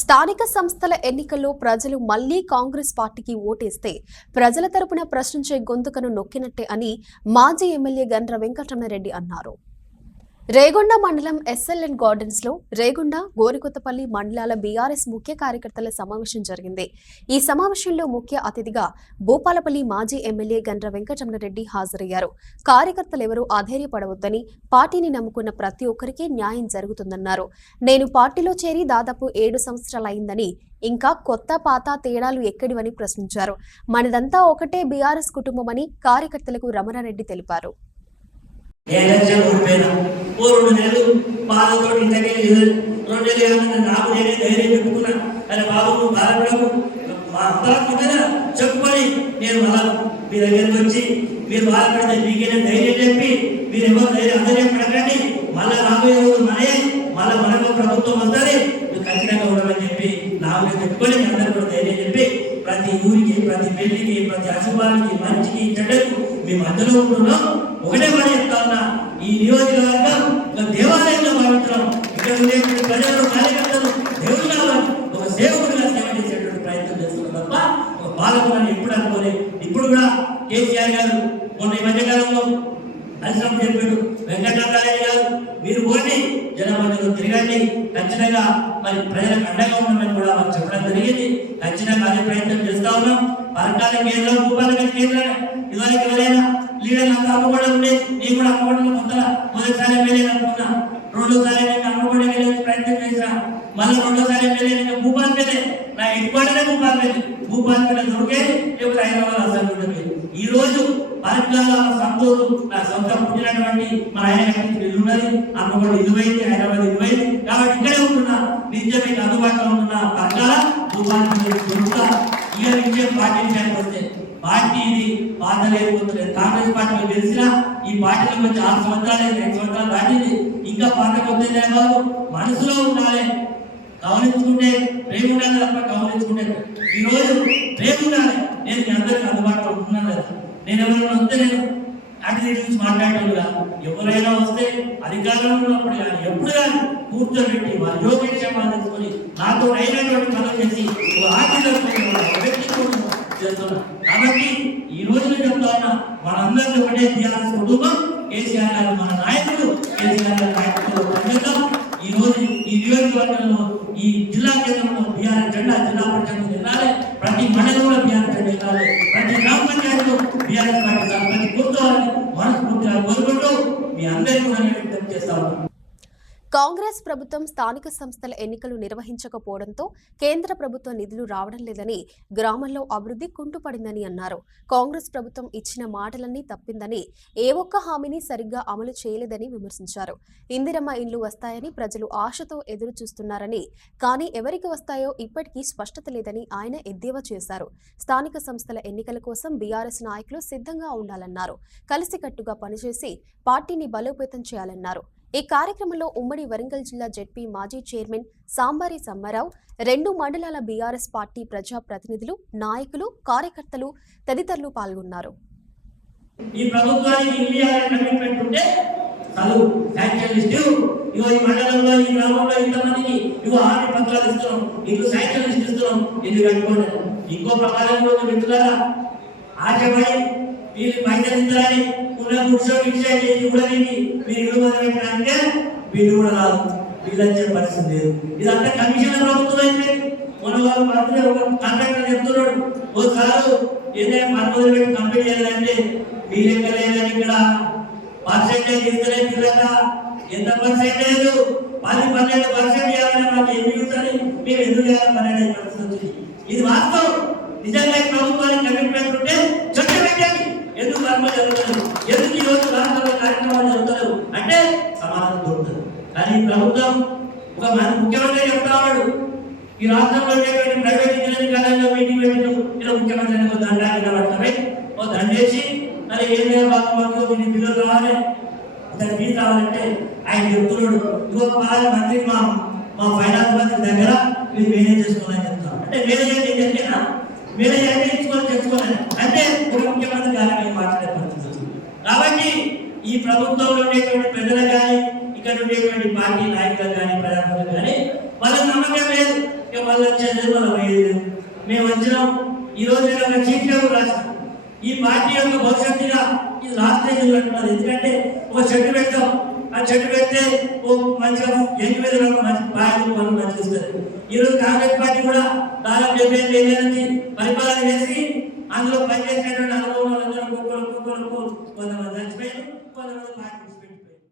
స్థానిక సంస్థల ఎన్నికల్లో ప్రజలు మళ్లీ కాంగ్రెస్ పార్టీకి ఓటేస్తే ప్రజల తరపున ప్రశ్నించే గొంతుకను నొక్కినట్టే అని మాజీ ఎమ్మెల్యే గండ్ర వెంకటరమణారెడ్డి అన్నారు. రేగొండ మండలం ఎస్ఎల్ఎన్ గార్డెన్స్ లో రేగొండ గోరికొత్తపల్లి మండలాల బీఆర్ఎస్ ముఖ్య కార్యకర్తల సమావేశం జరిగింది. ఈ సమావేశంలో ముఖ్య అతిథిగా భూపాలపల్లి మాజీ ఎమ్మెల్యే గండ్ర వెంకటరమణారెడ్డి హాజరయ్యారు. కార్యకర్తలెవరూ అధైర్యపడవద్దని, పార్టీని నమ్ముకున్న ప్రతి ఒక్కరికి న్యాయం జరుగుతుందన్నారు. నేను పార్టీలో చేరి దాదాపు 7 సంవత్సరాలైందని, ఇంకా కొత్త పాత తేడాలు ఎక్కడివని ప్రశ్నించారు. మనదంతా ఒకటే బీఆర్ఎస్ కుటుంబమని కార్యకర్తలకు రమణారెడ్డి తెలిపారు. చెప్పుకొని నేను మీ దగ్గరికి వచ్చి మీరు బాధపడితే మీకేనే ధైర్యం చెప్పి మీరు ఎవరు ధైర్యం పడకండి, మళ్ళీ రాబోయే రోజు మళ్ళీ మనకు ప్రభుత్వం వస్తుంది, మీరు ఖచ్చితంగా ఉండమని చెప్పి నాకు చెప్పుకొని మీ అందరూ కూడా ధైర్యం చెప్పి ప్రతి ఊరికి, ప్రతి పెళ్లికి, ప్రతి అశుభానికి, మంచికి, చెడ్డకు మీ మధ్యలో ఉంటున్నాం. ఒకటే పని చెప్తా ఉన్నా, ఈ నియోజకవర్గం ఒక దేవాలయంలో భావించడం, ఇక్కడ ఉండేటువంటి ప్రజలు, కార్యకర్తలు దేవుడు కావాలి, ఒక సేవకుడిగా సేవ చేసేటువంటి ప్రయత్నం చేస్తున్నాం తప్ప ఒక పాలకులని ఎప్పుడు అనుకోలేదు. ఇప్పుడు కూడా కేసీఆర్ గారు మొన్న ఈ మధ్యకాలంలో పరిశ్రమ చెప్పాడు, వెంకటరమణారెడ్డి గారు మీరు ఓడి జనమధ్యలో తిరగండి, ఖచ్చితంగా మరి ప్రజలకు అండగా ఉండమని కూడా మాకు చెప్పడం జరిగింది. ఖచ్చితంగా అదే ప్రయత్నం చేస్తా ఉన్నాం. పరకాల కేంద్రం, భూపాలక కేంద్రం ఇదివరకు ఎవరైనా లీడర్ నాకు అమ్మఒడి ఉండేది, నేను కూడా అమ్మఒడిలో మొదటిసారి ఎమ్మెల్యే అనుకున్నా, రెండోసారి నేను అమ్మఒడి వెళ్ళే ప్రయత్నం చేసిన, మళ్ళీ రెండోసారి ఎమ్మెల్యే భూపాలపల్లి, నా హెడ్క్వార్టరే భూపాలపల్లి దొరికేది, లేకపోతే హైదరాబాద్ అసలు ఉండేది. ఈ రోజు పరకాల సంతోషం నా సొంత పుట్టినటువంటి మన ఆయన ఉన్నది, అమ్మఒడి ఇల్లువైంది, హైదరాబాద్ ఇల్లువైంది, కాబట్టి ఇక్కడే ఉంటున్నా, నిజం మీకు అందుబాటులో ఉంటున్న పరకాల భూపాలపల్లి దొరుకుతా. ఇక నిజం పార్టీ విషయానికి వస్తే పార్టీ ఇది పాత లేకపోతుంది. కాంగ్రెస్ పార్టీలో తెలిసిన ఈ పార్టీలో వచ్చి 6 సంవత్సరాలు 2 సంవత్సరాలు దాటింది, ఇంకా పాత కొద్ది బాబు మనసులో ఉండాలి, గమనించుకుంటే ప్రేమ ఉండాలి తప్ప గమనించుకుంటే ఈ రోజు ప్రేమ ఉండాలి. నేను మీ అందరికీ అందుబాటులో ఉంటున్నాను కదా, నేను ఎవరైనా వస్తే నేను అటు గురించి మాట్లాడేవాళ్ళు కాదు, ఎవరైనా వస్తే అధికారంలో ఉన్నప్పుడు కానీ ఎప్పుడు కానీ కూర్చోబెట్టి వాళ్ళ యోగక్షేమాలు తెలుసుకొని నాతో అయినటువంటి పనులు చేసి చేస్తున్నాం. కాబట్టి ఈ రోజు చెప్తా ఉన్నా, మనందరికీ ఒకటే బీఆర్ఎస్ కుటుంబం, కేసీఆర్ గారు మన నాయకుడు, కేసీఆర్ గారి నాయకుడు పనిచేద్దాం. ఈ రోజు ఈ నియోజకవర్గంలో, ఈ జిల్లా కేంద్రంలో బీఆర్ఎస్ జెండా జిల్లా పరిషత్ వెళ్ళాలి, ప్రతి మండలంలో బీఆర్ఎస్ జెండా వెళ్ళాలి, ప్రతి గ్రామ పంచాయతీలో బీఆర్ఎస్ పార్టీ సర్పంచ్ కూర్చోవాలని మనస్ఫూర్తిగా కోరుకుంటూ మీ అందరికీ కూడా విజ్ఞప్తి చేస్తా ఉన్నాం. కాంగ్రెస్ ప్రభుత్వం స్థానిక సంస్థల ఎన్నికలు నిర్వహించకపోవడంతో కేంద్ర ప్రభుత్వ నిధులు రావడం లేదని, గ్రామంలో అభివృద్ధి కుంటుపడిందని అన్నారు. కాంగ్రెస్ ప్రభుత్వం ఇచ్చిన మాటలన్నీ తప్పిందని, ఏ ఒక్క హామీని సరిగ్గా అమలు చేయలేదని విమర్శించారు. ఇందిరమ్మ ఇండ్లు వస్తాయని ప్రజలు ఆశతో ఎదురు చూస్తున్నారని, కానీ ఎవరికి వస్తాయో ఇప్పటికీ స్పష్టత లేదని ఆయన ఎద్దేవా చేశారు. స్థానిక సంస్థల ఎన్నికల కోసం బీఆర్ఎస్ నాయకులు సిద్ధంగా ఉండాలన్నారు. కలిసికట్టుగా పనిచేసి పార్టీని బలోపేతం చేయాలన్నారు. ఈ కార్యక్రమంలో ఉమ్మడి వరంగల్ జిల్లా జెడ్పీ మాజీ చైర్మన్ సాంబారి సమ్మారావు, 2 మండలాల బీఆర్ఎస్ పార్టీ ప్రజా ప్రతినిధులు, నాయకులు, కార్యకర్తలు తదితరులు పాల్గొన్నారు. ఈ ప్రభుత్వానికి కమిట్మెంట్ ఉంటే చదువు శాంక్షన్ లిస్ట్, ఇగో ఈ మండలంలో, ఈ గ్రామంలో ఇంతమందికి ఇగో ఆర్డీ పత్రాలు ఇస్తున్నాం, ఇల్లు శాంక్షన్ లిస్ట్ ఇస్తున్నాం, ఇది కట్టుకోండి. ఇంకో ప్రకారంలో మిత్రులారా ఆశపడి వీళ్ళు పైసలు ఇస్తారని ఉన్న కూర్చోని చేసి కూడా మీరు ఇల్లు మొదలెట్టడానికే వీళ్ళు కూడా రాదు, వీళ్ళు వచ్చే పరిస్థితి లేదు. ఇదంతా కమిషన్ ప్రభుత్వం అయితే మన వాళ్ళు మంత్రి ఒక కాంట్రాక్టర్ చెప్తున్నాడు, ఓసారి ఏదైనా పని మొదలుపెట్టి కంప్లీట్ చేయాలంటే వీళ్ళెక్క లేదని ఇక్కడ పర్సెంటేజ్ ఇస్తలే పిల్లక ఎంత పర్సెంటేజ్ 10-12% చేయాలని మాకు ఏమి ఇస్తుంది, మేము ఎందుకు చేయాలని 12% ఇది వాస్తవం. నిజంగా ప్రభుత్వానికి కమిట్మెంట్ ఉంటే చట్టం పెట్టండి, ఎందుకు కర్మ జరుగుతుంది, ఎందుకు ఈ రోజు రాష్ట్రంలో కార్యక్రమాలు జరుగుతారు అంటే సమాధానం దొరుకుతుంది. కానీ ప్రభుత్వం ఒక ముఖ్యమంత్రి చెప్తా ఉన్నాడు, ఈ రాష్ట్రంలో ఉండేటువంటి ప్రైవేట్ ఇంజనీరింగ్ కాలేజీలో మీటింగ్ పెట్టిన ఇలా ముఖ్యమంత్రి దండాన్ని పడతామే, ఓ దండేసి మరి ఏదైనా బాగా మీ పిల్లలు రావాలి, ఇతను ఫీజు రావాలంటే ఆయన చెప్తున్నాడు, ఇగో పలానా మంత్రి మా ఫైనాన్స్ మంత్రి దగ్గర మీరు మేనేజ్ చేసుకోవాలని చెప్తాను. అంటే మేనేజ్ ఏం చెప్పినా మేనేజ్ అంటే ఇచ్చుకొని తెచ్చుకోవాలి అంటే ఒక ముఖ్యమంత్రి గారికి మాట్లాడే పరిస్థితి. కాబట్టి ఈ ప్రభుత్వంలో ఉండేటువంటి ప్రజలు కానీ, ఇక్కడ ఉండేటువంటి పార్టీ నాయకులు కానీ, ప్రజాప్రతినిధులు కానీ వాళ్ళకి నమ్మకం లేదు. ఇక మళ్ళీ వచ్చేది మళ్ళీ పోయేది. మేము వచ్చినాం. ఈ రోజు నేను ఒక చీఫ్ కూడా రాసిన ఈ పార్టీ యొక్క భవిష్యత్తుగా ఇది లాస్ట్ స్టేజ్ ఉన్నట్టున్నది. ఎందుకంటే ఒక చెట్టు పెడతాం, ఆ చెట్టు పెడితే ఓ మంచిగా ఎంగి మీద మంచి బాధ్యతలు మనం మంచిస్తారు. ఈరోజు కాంగ్రెస్ పార్టీ కూడా దాదాపు 75 ఏళ్ళ నుంచి పరిపాలన చేసి అందులో పనిచేసినటువంటి అనుభవం కొంతమంది చచ్చిపోయారు.